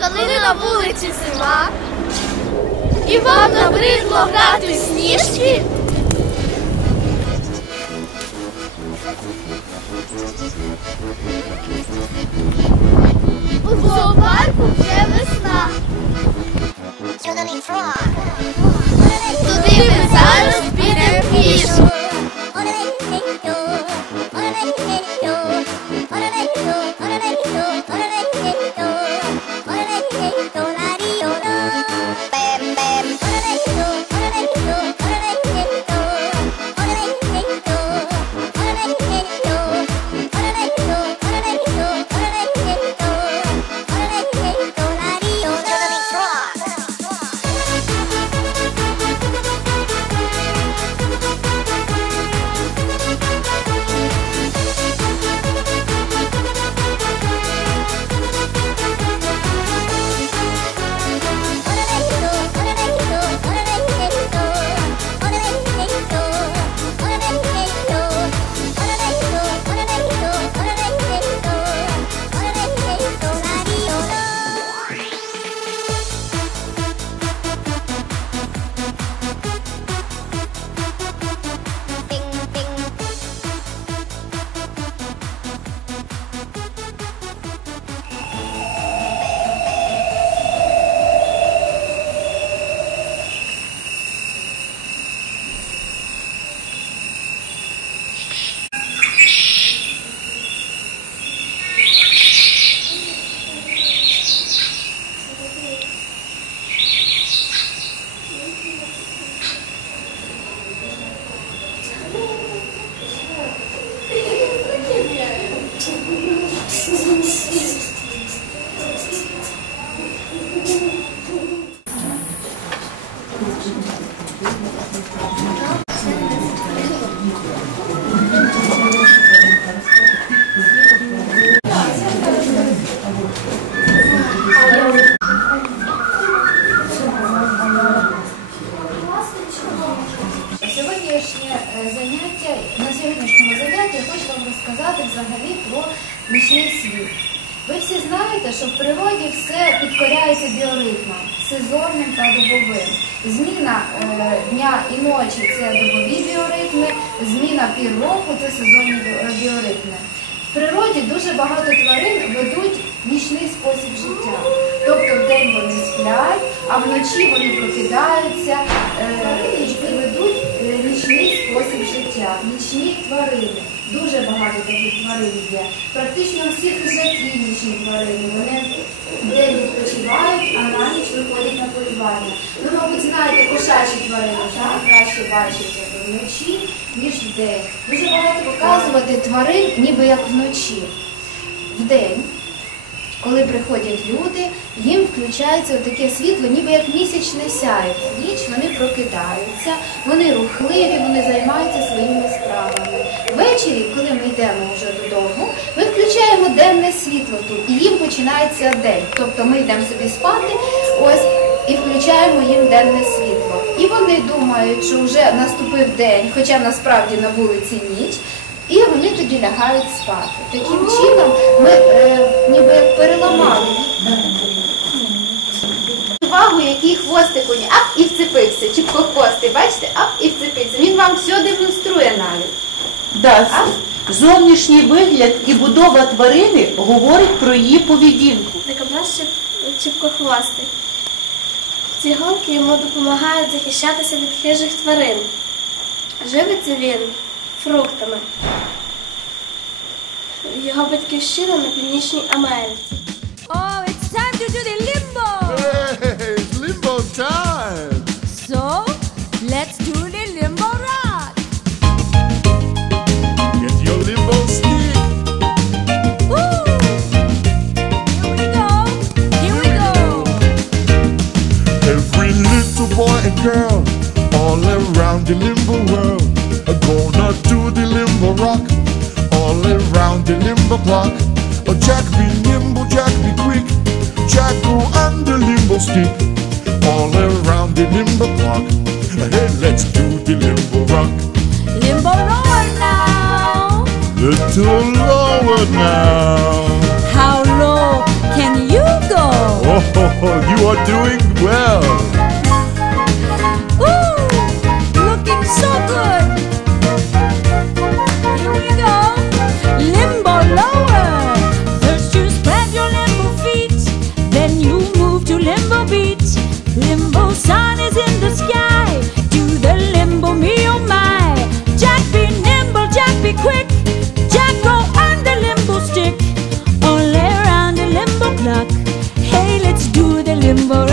коли на вулиці зима, і вам набридло грати сніжки. У заняття на сьогоднішньому занятті я хочу вам розказати взагалі про нічний світ. Знаєте, що в природі все підкоряється біоритмам, сезонним та добовим. Зміна е, дня і ночі це добові біоритми, зміна пір року це сезонні е, біоритми. В природі дуже багато тварин ведуть нічний спосіб життя. Тобто вдень вони сплять, а вночі вони прокидаються е, ведуть нічний спосіб життя, нічні тварини. Дуже багато таких тварин є. Практично всі хижаки нічні тварини. Вони вдень відпочивають, а на ніч виходять на полювання. Ви, мабуть, знаєте кошачі тварини, так? Краще бачите вночі, ніж вдень. Дуже багато показувати тварин, ніби як вночі. Вдень коли приходять люди, їм включається таке світло, ніби як місячне сяйво. Ніч вони прокидаються, вони рухливі, вони займаються своїми справами. Ввечері, коли ми йдемо вже додому, ми включаємо денне світло тут, і їм починається день. Тобто ми йдемо собі спати, ось. І включаємо їм денне світло. І вони думають, що вже наступив день, хоча насправді на вулиці ніч, і вони тоді лягають спати. Таким чином ми е, ніби як переламали увагу, який хвостик у нього. Ап, і вцепився, чіпкохвостий, бачите, ап, і вцепився. Він вам все демонструє навіть. Да, зовнішній вигляд і будова тварини говорить про її поведінку. Дикобраз чіпкохвостий. Ці голки йому допомагають захищатися від хижих тварин. Живиться він фруктами. Його батьківщина на північній Америці. Oh, it's time to limbo block. Oh, Jack be nimble, Jack be quick. Jack go on the limbo stick. All around the limbo clock. Hey, let's do the limbo rock. Limbo lower now. Little lower now. How low can you go? Oh, you are doing well. sun is in the sky. Do the limbo, me my. Jack be nimble, Jack be quick. Jack go limbo stick. All around the limbo clock. Hey, let's do the limbo.